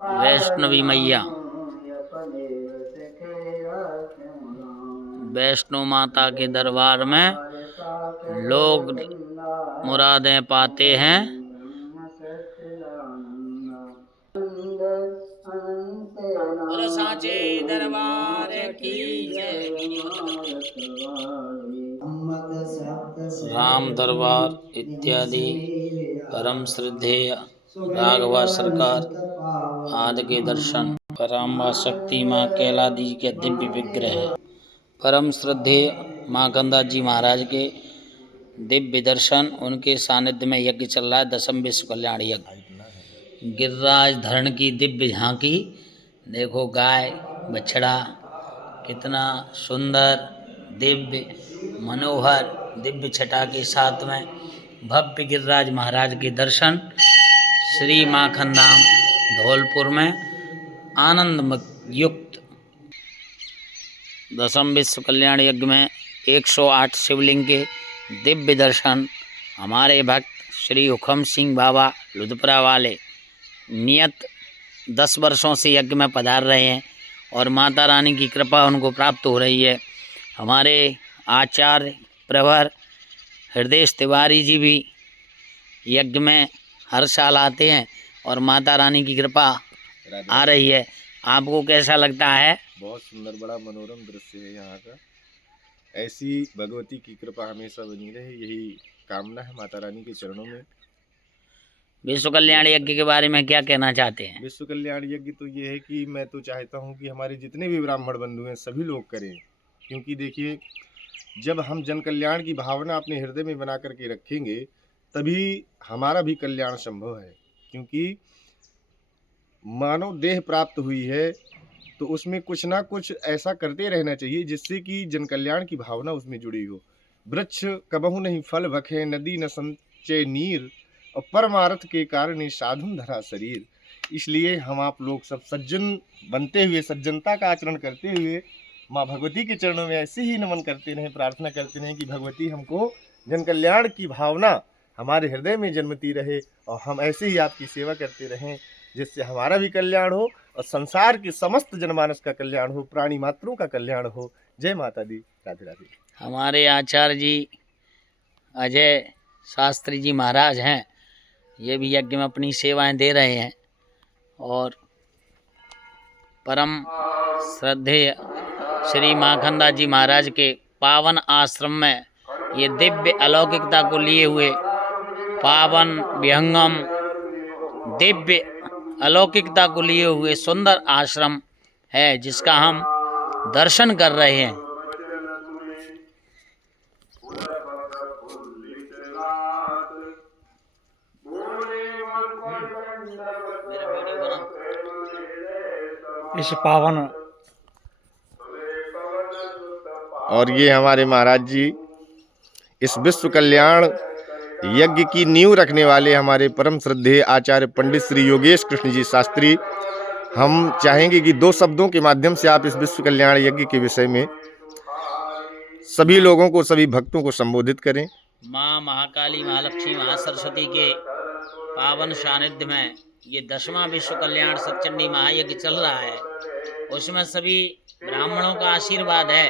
वैष्णवी मैया, वैष्णो माता के दरबार में लोग मुरादें पाते हैं। बोलो सांचे दरबार की जय। राम दरबार इत्यादि परम श्रद्धेय राघवा सरकार आदि के दर्शन, पराम्बा शक्ति माँ कैलादी जी के दिव्य विग्रह, परम श्रद्धेय माँ गंगा जी महाराज के दिव्य दर्शन, उनके सानिध्य में यज्ञ चल रहा है, दशम विश्व कल्याण यज्ञ। गिरिराज धरण की दिव्य झांकी देखो, गाय बछड़ा कितना सुंदर दिव्य मनोहर दिव्य छटा के साथ में भव्य गिरिराज महाराज के दर्शन श्री माखन धाम धौलपुर में आनंद युक्त दशम विश्व कल्याण यज्ञ में 108 शिवलिंग के दिव्य दर्शन हमारे भक्त श्री हुकम सिंह बाबा लुधपुरा वाले नियत 10 वर्षों से यज्ञ में पधार रहे हैं और माता रानी की कृपा उनको प्राप्त हो रही है। हमारे आचार्य प्रवर हृदय तिवारी जी भी यज्ञ में हर साल आते हैं और माता रानी की कृपा आ रही है। आपको कैसा लगता है? बहुत सुंदर, बड़ा मनोरम दृश्य है यहाँ का। ऐसी भगवती की कृपा हमेशा बनी रहे, यही कामना है माता रानी के चरणों में। विश्व कल्याण यज्ञ के बारे में क्या कहना चाहते हैं? विश्व कल्याण यज्ञ तो ये है कि मैं तो चाहता हूँ कि हमारे जितने भी ब्राह्मण बंधु हैं सभी लोग करें, क्योंकि देखिए, जब हम जन कल्याण की भावना अपने हृदय में बना करके रखेंगे तभी हमारा भी कल्याण संभव है। क्योंकि मानव देह प्राप्त हुई है तो उसमें कुछ ना कुछ ऐसा करते रहना चाहिए जिससे कि जन कल्याण की भावना उसमें जुड़ी हो। वृक्ष कबहु नहीं फल भखे, नदी न संचय नीर, और परमार्थ के कारण साधुन धरा शरीर। इसलिए हम आप लोग सब सज्जन बनते हुए, सज्जनता का आचरण करते हुए माँ भगवती के चरणों में ऐसे ही नमन करते रहें, प्रार्थना करते रहें कि भगवती हमको जन कल्याण की भावना हमारे हृदय में जन्मती रहे और हम ऐसे ही आपकी सेवा करते रहें, जिससे हमारा भी कल्याण हो और संसार के समस्त जनमानस का कल्याण हो, प्राणी मात्रों का कल्याण हो। जय माता दी। राधे राधे। हमारे आचार्य जी अजय शास्त्री जी महाराज हैं, ये भी यज्ञ में अपनी सेवाएं दे रहे हैं और परम श्रद्धेय श्री माखनदास जी महाराज के पावन आश्रम में ये दिव्य अलौकिकता को लिए हुए पावन विहंगम दिव्य अलौकिकता को लिए हुए सुंदर आश्रम है, जिसका हम दर्शन कर रहे हैं। इस पावन और ये हमारे महाराज जी इस विश्व कल्याण यज्ञ की नींव रखने वाले हमारे परम श्रद्धेय आचार्य पंडित श्री योगेश कृष्ण जी शास्त्री। हम चाहेंगे कि 2 शब्दों के माध्यम से आप इस विश्व कल्याण यज्ञ के विषय में सभी लोगों को, सभी भक्तों को संबोधित करें। माँ महाकाली, महालक्ष्मी, महासरस्वती के पावन सानिध्य में ये 10वां विश्व कल्याण सतचंडी महायज्ञ चल रहा है। उसमें सभी ब्राह्मणों का आशीर्वाद है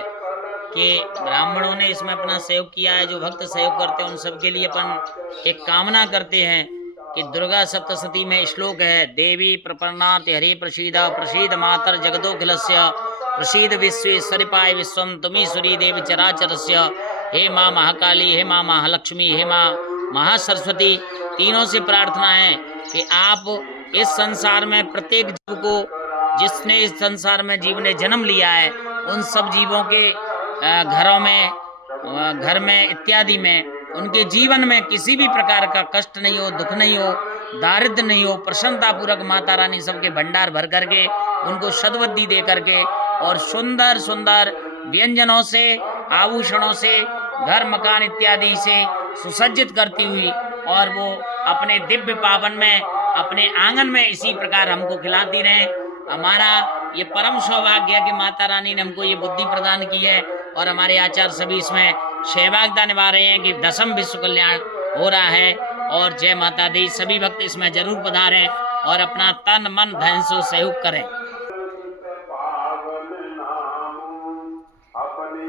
कि ब्राह्मणों ने इसमें अपना सहयोग किया है। जो भक्त सहयोग करते हैं उन सबके लिए अपन एक कामना करते हैं कि दुर्गा सप्तशती में श्लोक है, देवी प्रपन्नाति हरि प्रसीदा प्रसीद मातर जगदोखिलस्य प्रसीद विश्वेश्वरिपाय विश्वम तुमीश्वरी देवी चराचरस्य। हे माँ महाकाली, हे माँ महालक्ष्मी, हे माँ महासरस्वती, तीनों से प्रार्थना है कि आप इस संसार में प्रत्येक जीव को, जिसने इस संसार में जीव ने जन्म लिया है, उन सब जीवों के घरों में, घर में इत्यादि में, उनके जीवन में किसी भी प्रकार का कष्ट नहीं हो, दुख नहीं हो, दारिद्र नहीं हो। प्रसन्नता पूर्वक माता रानी सबके भंडार भर करके, उनको सद्बुद्धि दे करके और सुंदर सुंदर व्यंजनों से, आभूषणों से, घर मकान इत्यादि से सुसज्जित करती हुई, और वो अपने दिव्य पावन में, अपने आंगन में इसी प्रकार हमको खिलाती रहें। हमारा ये परम सौभाग्य है कि माता रानी ने हमको ये बुद्धि प्रदान की है और हमारे आचार्य सभी इसमें सहभागिता निभा रहे हैं कि 10वां विश्व कल्याण हो रहा है। और जय माता दी। सभी भक्त इसमें जरूर पधारें और अपना तन मन धन से सहयोग करें। पावन नाम अपनी